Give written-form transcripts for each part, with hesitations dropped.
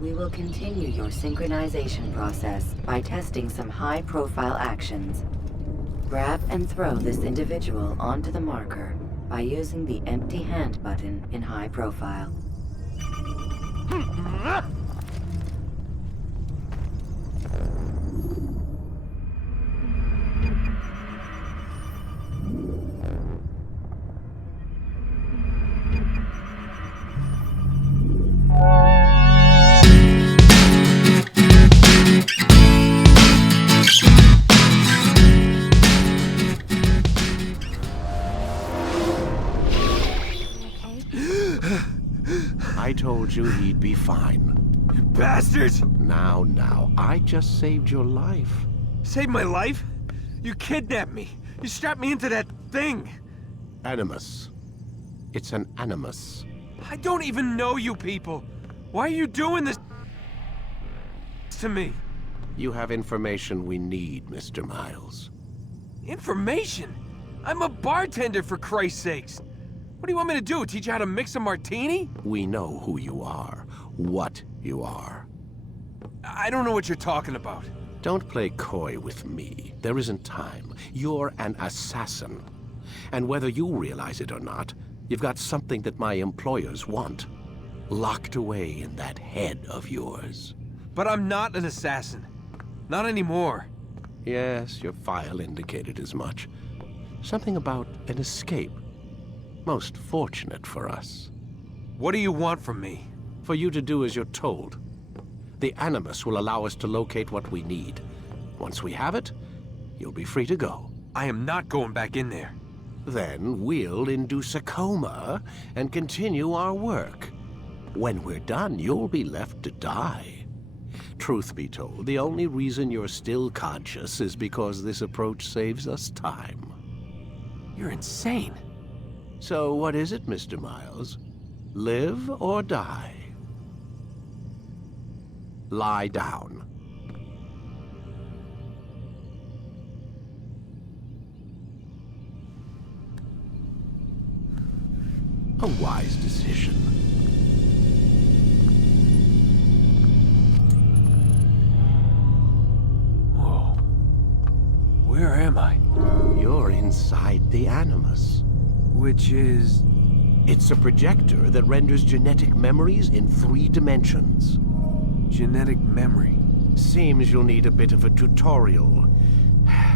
We will continue your synchronization process by testing some high-profile actions. Grab and throw this individual onto the marker by using the empty hand button in high profile. I told you he'd be fine. You bastards! Now, I just saved your life. Saved my life? You kidnapped me. You strapped me into that thing. Animus. It's an animus. I don't even know you people. Why are you doing this to me? You have information we need, Mr. Miles. Information? I'm a bartender, for Christ's sakes. What do you want me to do? Teach you how to mix a martini? We know who you are, what you are. I don't know what you're talking about. Don't play coy with me. There isn't time. You're an assassin. And whether you realize it or not, you've got something that my employers want. Locked away in that head of yours. But I'm not an assassin. Not anymore. Yes, your file indicated as much. Something about an escape. Most fortunate for us. What do you want from me? For you to do as you're told. The Animus will allow us to locate what we need. Once we have it, you'll be free to go. I am not going back in there. Then we'll induce a coma and continue our work. When we're done, you'll be left to die. Truth be told, the only reason you're still conscious is because this approach saves us time. You're insane. So what is it, Mr. Miles? Live or die? Lie down. A wise decision. Whoa. Where am I? You're inside the Animus. Which is... It's a projector that renders genetic memories in 3 dimensions. Genetic memory. Seems you'll need a bit of a tutorial.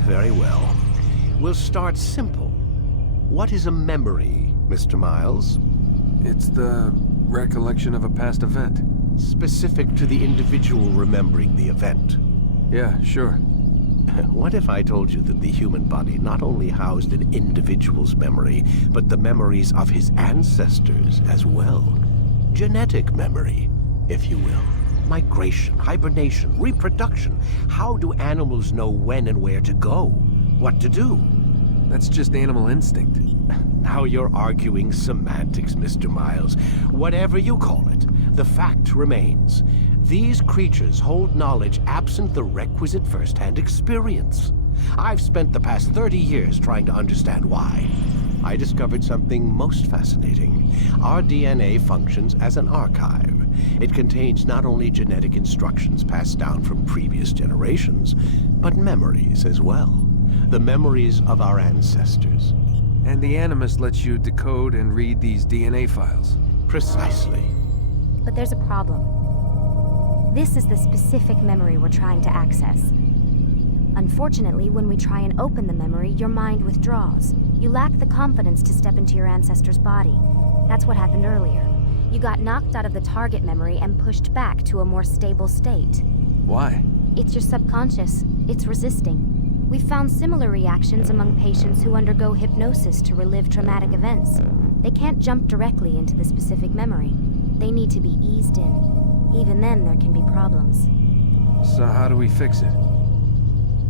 Very well. We'll start simple. What is a memory, Mr. Miles? It's the recollection of a past event. Specific to the individual remembering the event. Yeah, sure. What if I told you that the human body not only housed an individual's memory, but the memories of his ancestors as well? Genetic memory, if you will. Migration, hibernation, reproduction. How do animals know when and where to go? What to do? That's just animal instinct. Now you're arguing semantics, Mr. Miles. Whatever you call it, the fact remains. These creatures hold knowledge absent the requisite first-hand experience. I've spent the past 30 years trying to understand why. I discovered something most fascinating. Our DNA functions as an archive. It contains not only genetic instructions passed down from previous generations, but memories as well. The memories of our ancestors. And the Animus lets you decode and read these DNA files. Precisely. But there's a problem. This is the specific memory we're trying to access. Unfortunately, when we try and open the memory, your mind withdraws. You lack the confidence to step into your ancestor's body. That's what happened earlier. You got knocked out of the target memory and pushed back to a more stable state. Why? It's your subconscious. It's resisting. We've found similar reactions among patients who undergo hypnosis to relive traumatic events. They can't jump directly into the specific memory. They need to be eased in. Even then, there can be problems. So how do we fix it?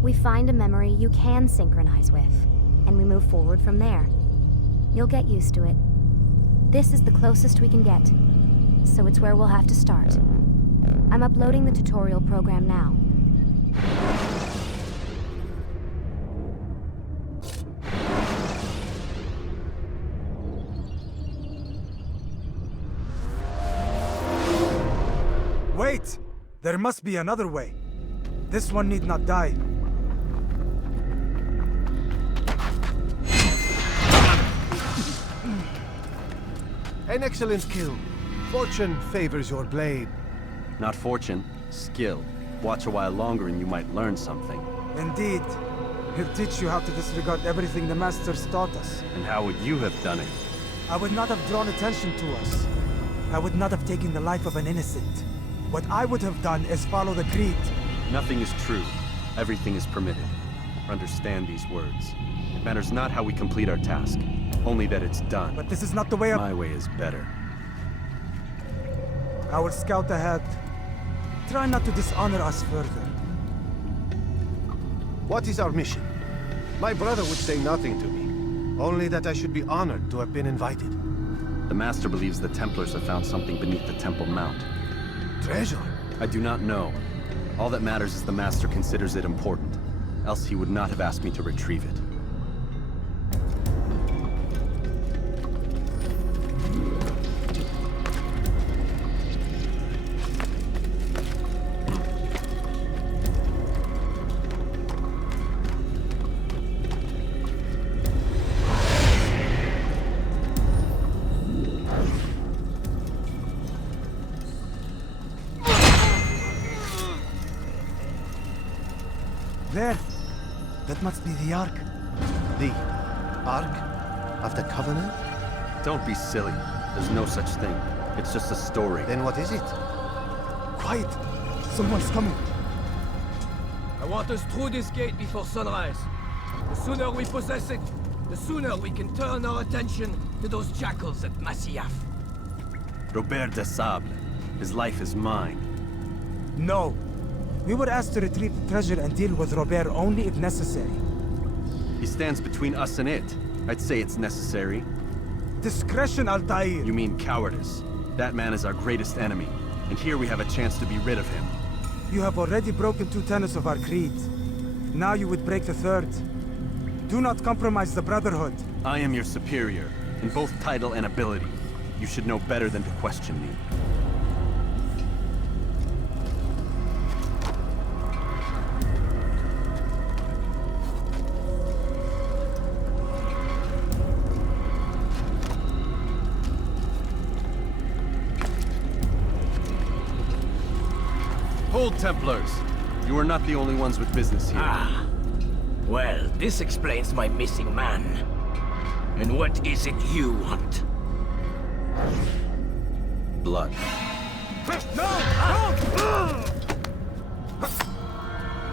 We find a memory you can synchronize with, and we move forward from there. You'll get used to it. This is the closest we can get, so it's where we'll have to start. I'm uploading the tutorial program now. Wait! There must be another way. This one need not die. An excellent kill. Fortune favors your blade. Not fortune, skill. Watch a while longer and you might learn something. Indeed. He'll teach you how to disregard everything the Masters taught us. And how would you have done it? I would not have drawn attention to us. I would not have taken the life of an innocent. What I would have done is follow the creed. Nothing is true. Everything is permitted. Understand these words. It matters not how we complete our task, only that it's done. But this is not the way of... My way is better. I will scout ahead. Try not to dishonor us further. What is our mission? My brother would say nothing to me. Only that I should be honored to have been invited. The Master believes the Templars have found something beneath the Temple Mount. Treasure? I do not know. All that matters is the Master considers it important. Else he would not have asked me to retrieve it. There! That must be the Ark. The Ark of the Covenant? Don't be silly. There's no such thing. It's just a story. Then what is it? Quiet! Someone's coming. I want us through this gate before sunrise. The sooner we possess it, the sooner we can turn our attention to those jackals at Masyaf. Robert de Sable. His life is mine. No. We were asked to retrieve the treasure and deal with Robert only if necessary. He stands between us and it. I'd say it's necessary. Discretion, Altair! You mean cowardice. That man is our greatest enemy, and here we have a chance to be rid of him. You have already broken 2 tenets of our creed. Now you would break the 3rd. Do not compromise the Brotherhood. I am your superior, in both title and ability. You should know better than to question me. Hold, Templars! You are not the only ones with business here. Ah. Well, this explains my missing man. And what is it you want? Blood.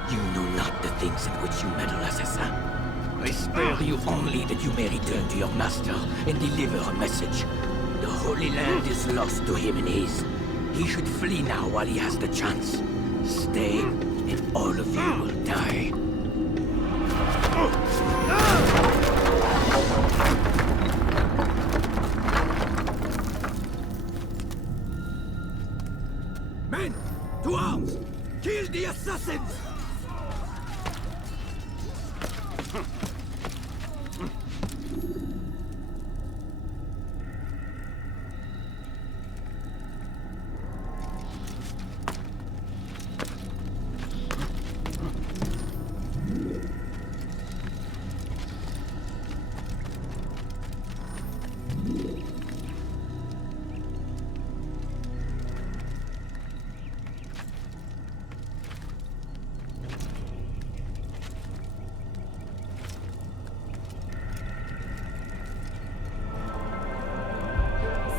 You know not the things in which you meddle, assassin. I spare you only that you may return to your master and deliver a message. The Holy Land is lost to him and his. He should flee now while he has the chance. Stay, and all of you will die. Men, to arms! Kill the assassins!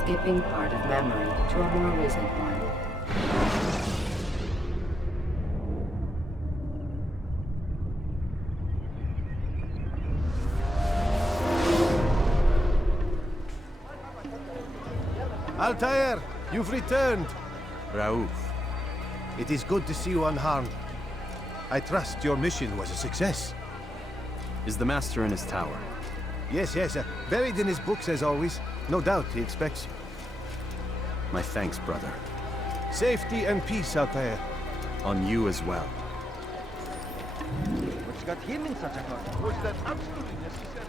Skipping part of memory to a more recent one. Altair, you've returned. Raouf. It is good to see you unharmed. I trust your mission was a success. Is the Master in his tower? Yes, buried in his books as always. No doubt he expects you. My thanks, brother. Safety and peace, Altair. On you as well. What's got him in such a hurry? Was that absolutely necessary?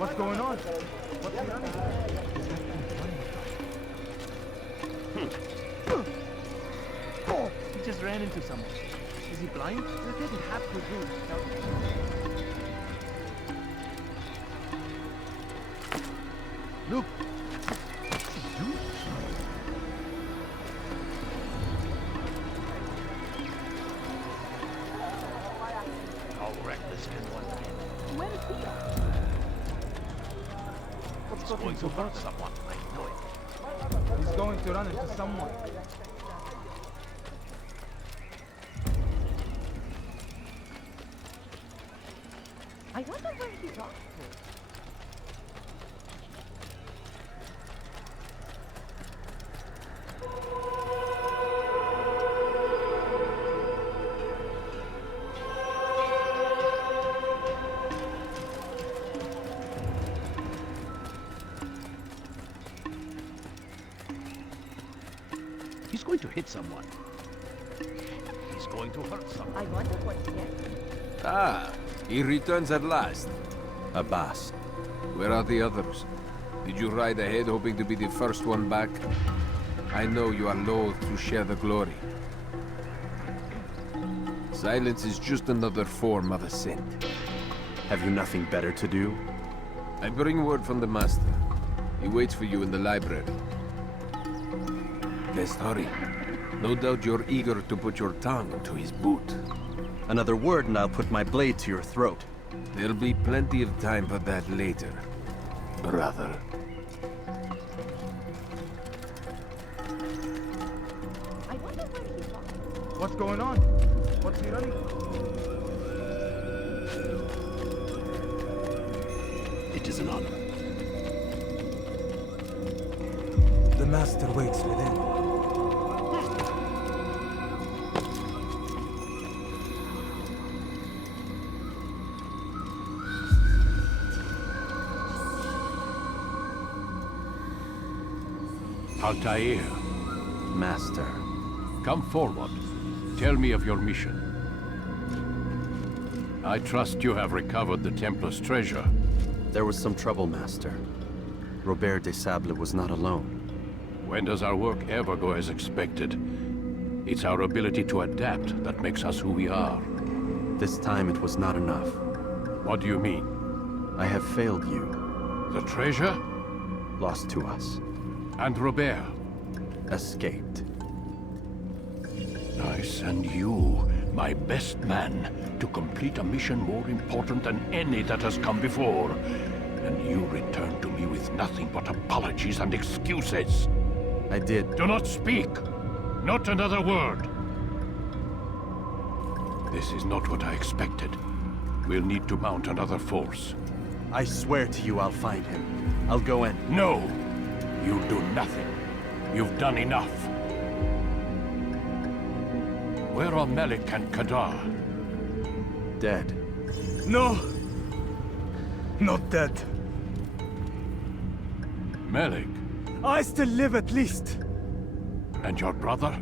What's going on? What's he running? He just ran into someone. Is he blind? That didn't have to do. Look. What's he doing? How reckless can one get? Where is he? What's going to hurt someone? I know it. He's going to run into someone. I wonder where he's off to. He's going to hit someone. He's going to hurt someone. I wonder what's next. Ah, he returns at last. Abbas. Where are the others? Did you ride ahead hoping to be the first one back? I know you are loath to share the glory. Silence is just another form of assent. Have you nothing better to do? I bring word from the Master. He waits for you in the library. Best hurry. No doubt you're eager to put your tongue into his boot. Another word and I'll put my blade to your throat. There'll be plenty of time for that later, brother. I wonder where he's off to. What's going on? What's he running? It is an honor. The master waits within. Altair, Master. come forward. Tell me of your mission. I trust you have recovered the Templar's treasure. There was some trouble, Master. Robert de Sable was not alone. When does our work ever go as expected? It's our ability to adapt that makes us who we are. This time it was not enough. What do you mean? I have failed you. The treasure? Lost to us. And Robert? Escaped. I send you, my best man, to complete a mission more important than any that has come before. And you return to me with nothing but apologies and excuses. I did. Do not speak! Not another word! This is not what I expected. We'll need to mount another force. I swear to you I'll find him. I'll go in. No! You do nothing. You've done enough. Where are Melik and Kadar? Dead. No! Not dead. Melik? I still live at least. And your brother?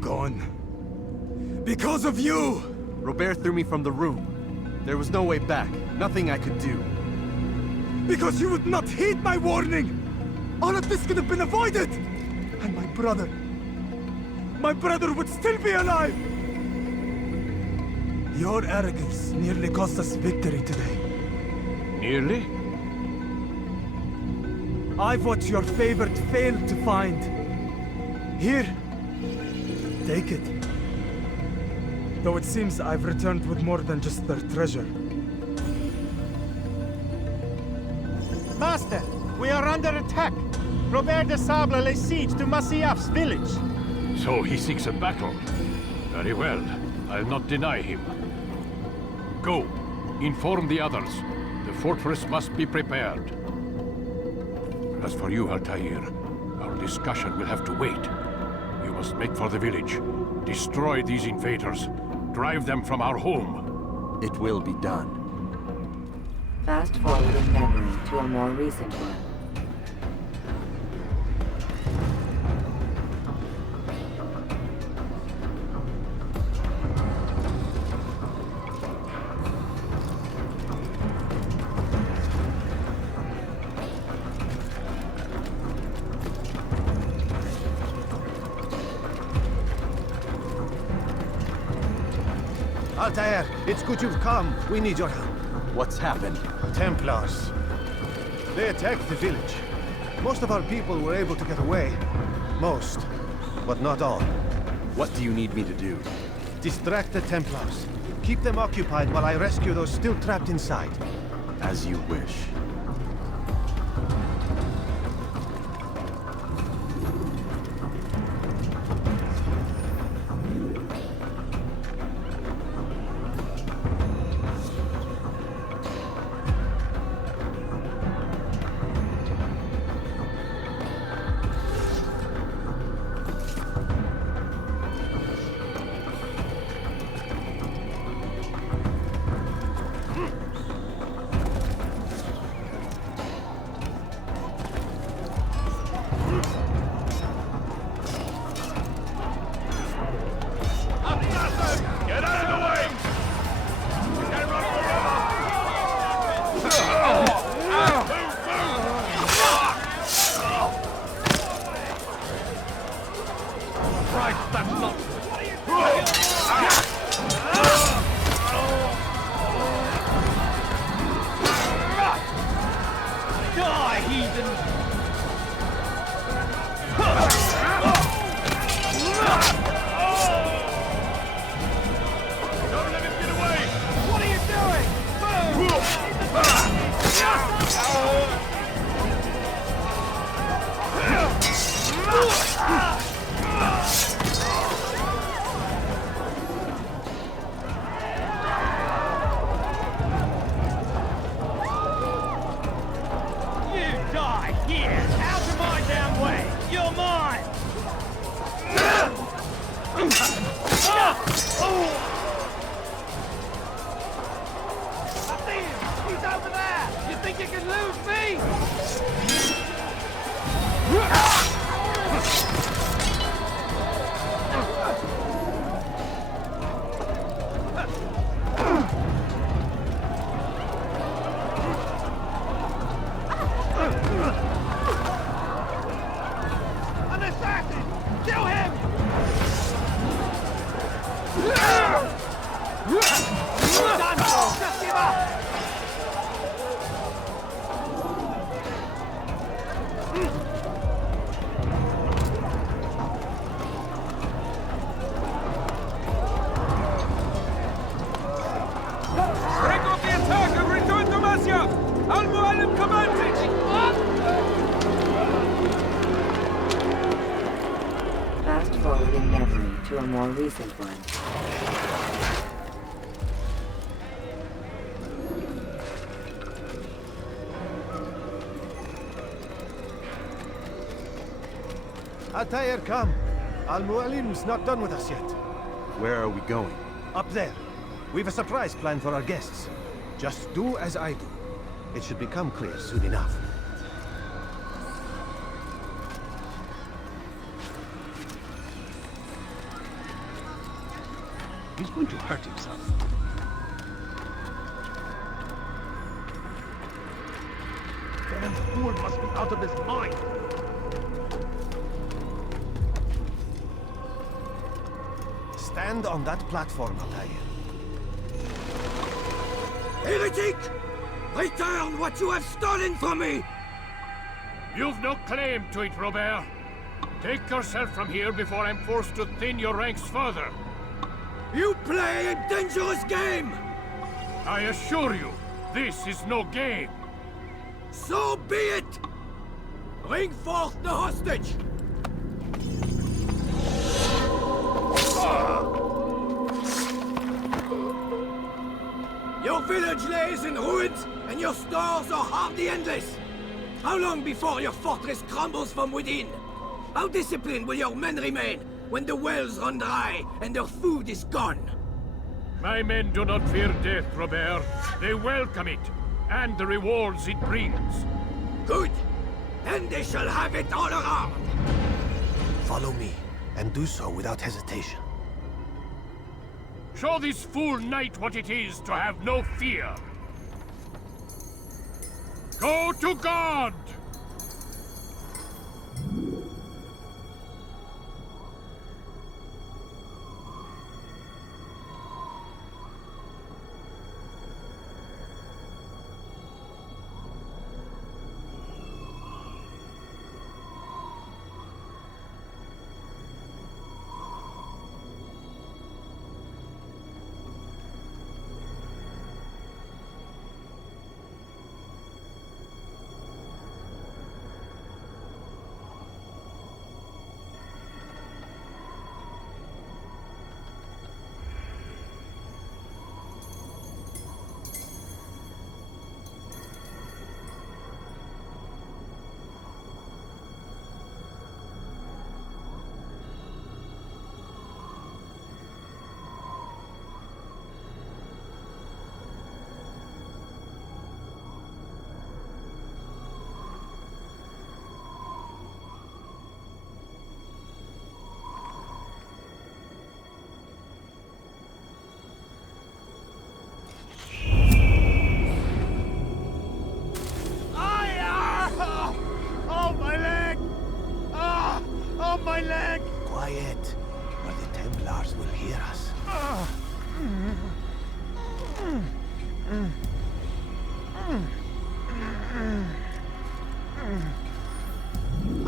Gone. Because of you! Robert threw me from the room. There was no way back. Nothing I could do. Because you would not heed my warning! All of this could have been avoided! And my brother would still be alive! Your arrogance nearly cost us victory today. Nearly? I've what your favorite failed to find. Here, take it. Though it seems I've returned with more than just their treasure. Master, we are under attack. Robert de Sable lays siege to Masyaf's village. So he seeks a battle. Very well. I'll not deny him. Go. Inform the others. The fortress must be prepared. As for you, Altair, our discussion will have to wait. You must make for the village. Destroy these invaders. Drive them from our home. It will be done. Fast forward in memory to a more recent one. Altair, it's good you've come. We need your help. What's happened? Templars. They attacked the village. Most of our people were able to get away. Most, but not all. What do you need me to do? Distract the Templars. Keep them occupied while I rescue those still trapped inside. As you wish. Fast-forwarding memory to a more recent one. Altair, come. Al-Mu'alim's not done with us yet. Where are we going? Up there. We've a surprise planned for our guests. Just do as I do. It should become clear soon enough. He's going to hurt himself. Damn fool must be out of his mind. Stand on that platform, Altair. Heretic! Return what you have stolen from me! You've no claim to it, Robert. Take yourself from here before I'm forced to thin your ranks further. You play a dangerous game! I assure you, this is no game. So be it! Bring forth the hostage! Your village lays in ruins, and your stores are hardly endless. How long before your fortress crumbles from within? How disciplined will your men remain when the wells run dry and their food is gone? My men do not fear death, Robert. They welcome it, and the rewards it brings. Good. Then they shall have it all around. Follow me, and do so without hesitation. Show this fool knight what it is to have no fear. Go to God!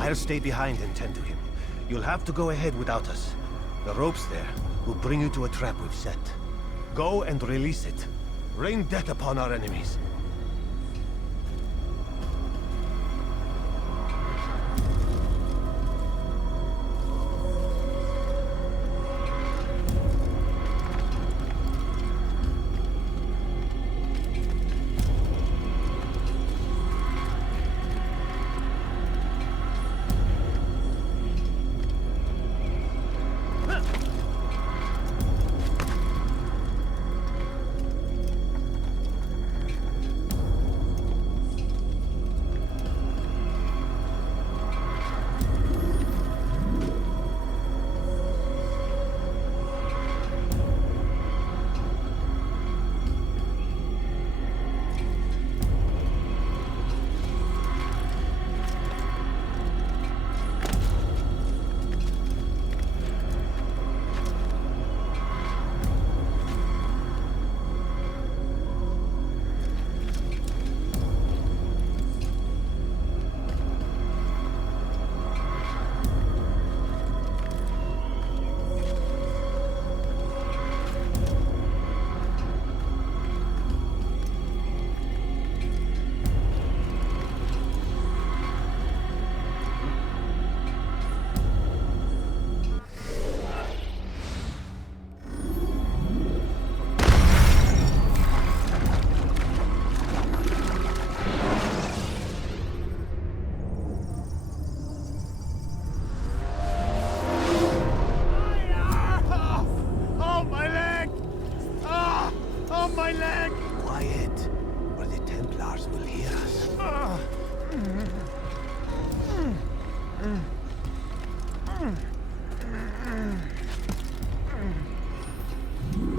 I'll stay behind and tend to him. You'll have to go ahead without us. The ropes there will bring you to a trap we've set. Go and release it. Rain death upon our enemies.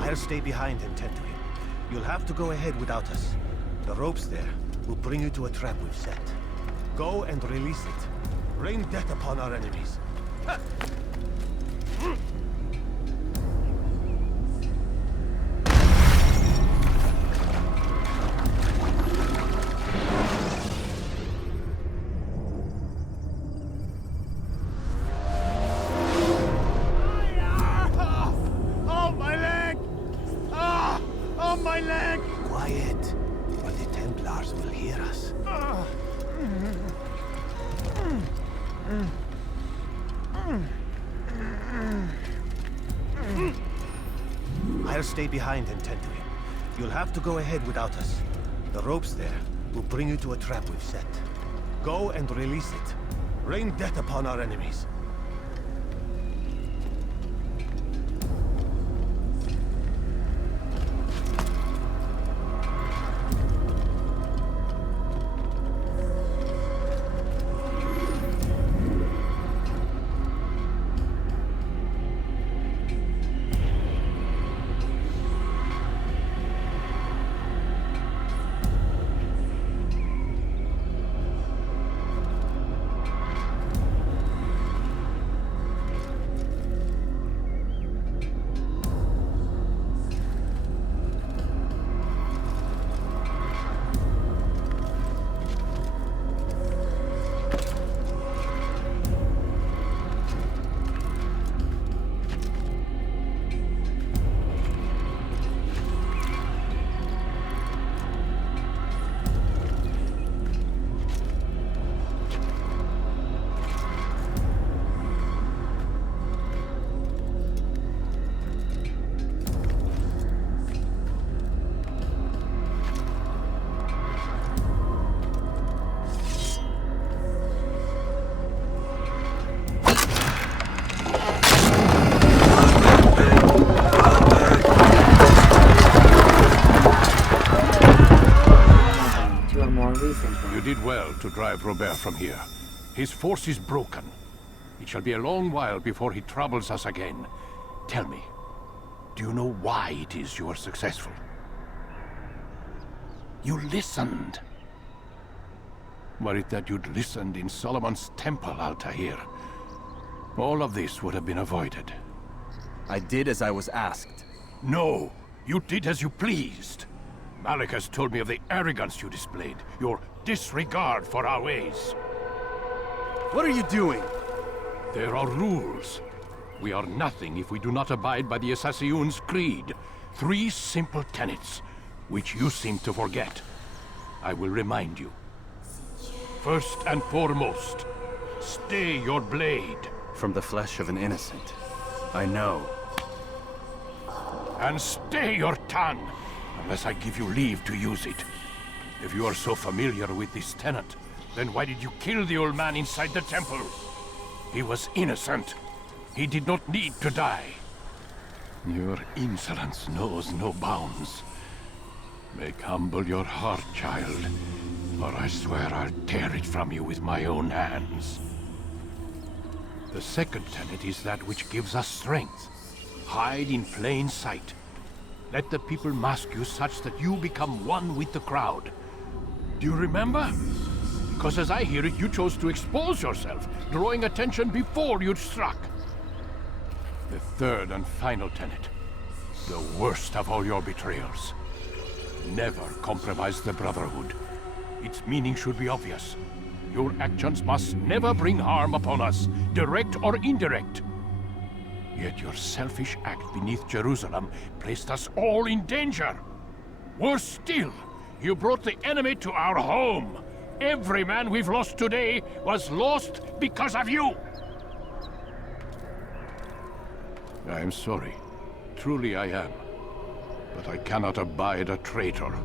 I'll stay behind and tend to him. You'll have to go ahead without us. The ropes there will bring you to a trap we've set. Go and release it. Rain death upon our enemies. I'll stay behind and tend to him. You'll have to go ahead without us. The ropes there will bring you to a trap we've set. Go and release it. Rain death upon our enemies. You did well to drive Robert from here. His force is broken. It shall be a long while before he troubles us again. Tell me, do you know why it is you are successful? You listened. Were it that you'd listened in Solomon's temple, Altair, all of this would have been avoided. I did as I was asked. No, you did as you pleased. Malik has told me of the arrogance you displayed, your disregard for our ways. What are you doing? There are rules. We are nothing if we do not abide by the Assassin's creed. 3 simple tenets, which you seem to forget. I will remind you. First and foremost, stay your blade. From the flesh of an innocent. I know. And stay your tongue, unless I give you leave to use it. If you are so familiar with this tenet, then why did you kill the old man inside the temple? He was innocent. He did not need to die. Your insolence knows no bounds. Make humble your heart, child, or I swear I'll tear it from you with my own hands. The second tenet is that which gives us strength. Hide in plain sight. Let the people mask you such that you become one with the crowd. Do you remember? Because as I hear it, you chose to expose yourself, drawing attention before you'd struck. The third and final tenet. The worst of all your betrayals. Never compromise the Brotherhood. Its meaning should be obvious. Your actions must never bring harm upon us, direct or indirect. Yet your selfish act beneath Jerusalem placed us all in danger. Worse still, you brought the enemy to our home. Every man we've lost today was lost because of you. I am sorry. Truly I am. But I cannot abide a traitor.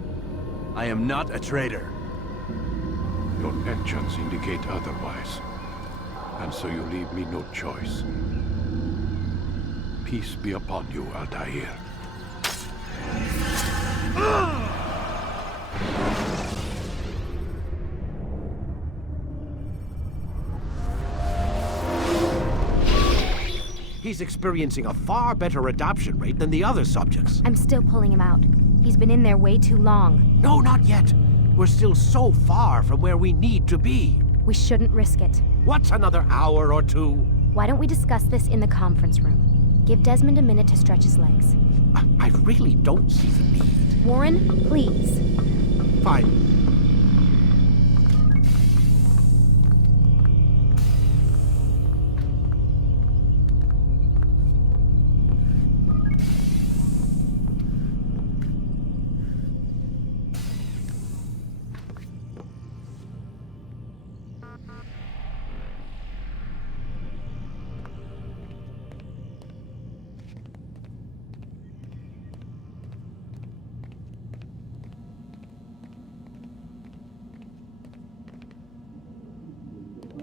I am not a traitor. Your actions indicate otherwise. And so you leave me no choice. Peace be upon you, Altair. He's experiencing a far better adoption rate than the other subjects. I'm still pulling him out. He's been in there way too long. No, not yet. We're still so far from where we need to be. We shouldn't risk it. What's another hour or 2? Why don't we discuss this in the conference room? Give Desmond a minute to stretch his legs. I really don't see the need. Warren, please. Fine.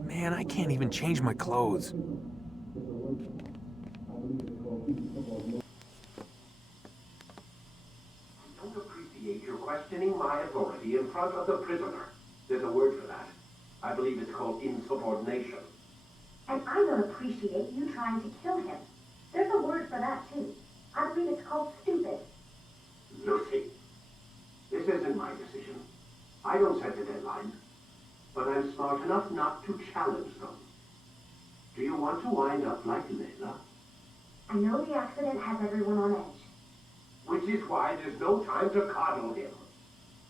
Man, I can't even change my clothes. I don't appreciate your questioning my authority in front of the prisoner. There's a word for that. I believe it's called insubordination. And I don't appreciate you trying to kill him. There's a word for that, too. I believe it's called stupid. Lucy, this isn't my decision. I don't set the deadlines. But I'm smart enough not to challenge them. Do you want to wind up like Layla? I know the accident has everyone on edge. Which is why there's no time to coddle him.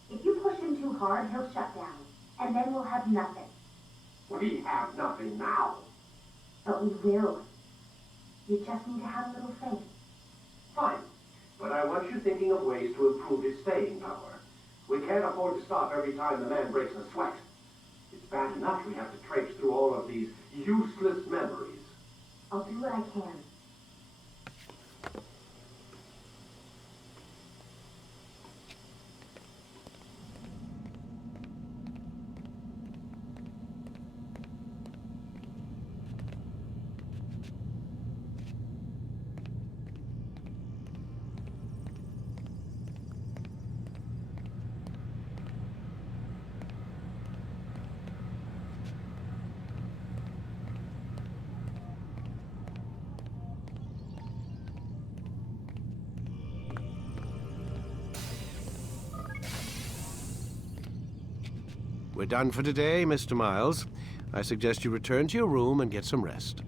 If you push him too hard, he'll shut down. And then we'll have nothing. We have nothing now. But we will. You just need to have a little faith. Fine. But I want you thinking of ways to improve his staying power. We can't afford to stop every time the man breaks a sweat. It's bad enough we have to traipse through all of these useless memories. I'll do what I can. We're done for today, Mr. Miles. I suggest you return to your room and get some rest.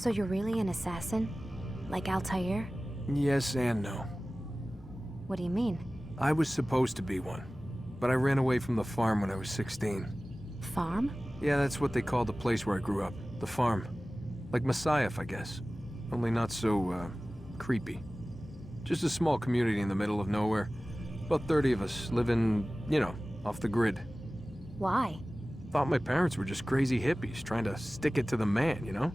So you're really an assassin? Like Altair? Yes and no. What do you mean? I was supposed to be one, but I ran away from the farm when I was 16. Farm? Yeah, that's what they called the place where I grew up. The farm. Like Messiah, I guess. Only not so, creepy. Just a small community in the middle of nowhere. About 30 of us, living, you know, off the grid. Why? Thought my parents were just crazy hippies, trying to stick it to the man, you know?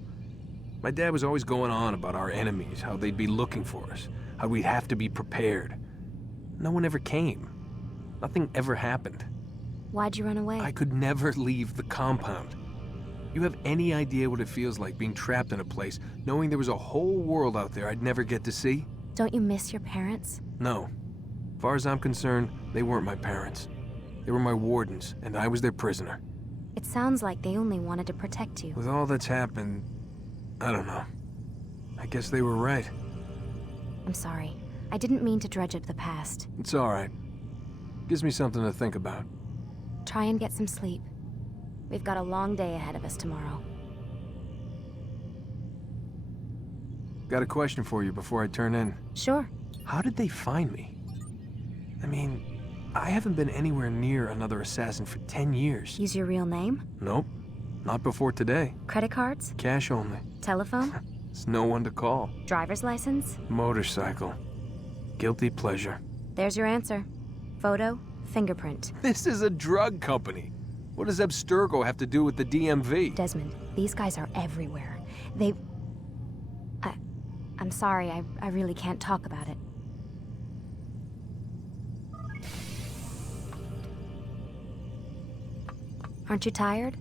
My dad was always going on about our enemies, how they'd be looking for us, how we'd have to be prepared. No one ever came. Nothing ever happened. Why'd you run away? I could never leave the compound. You have any idea what it feels like being trapped in a place, knowing there was a whole world out there I'd never get to see? Don't you miss your parents? No. As far as I'm concerned, they weren't my parents. They were my wardens, and I was their prisoner. It sounds like they only wanted to protect you. With all that's happened, I don't know. I guess they were right. I'm sorry. I didn't mean to dredge up the past. It's all right. Gives me something to think about. Try and get some sleep. We've got a long day ahead of us tomorrow. Got a question for you before I turn in. Sure. How did they find me? I mean, I haven't been anywhere near another assassin for 10 years. Use your real name? Nope. Not before today. Credit cards? Cash only. Telephone? There's no one to call. Driver's license? Motorcycle. Guilty pleasure. There's your answer. Photo, fingerprint. This is a drug company. What does Abstergo have to do with the DMV? Desmond, these guys are everywhere. I'm sorry, I really can't talk about it. Aren't you tired?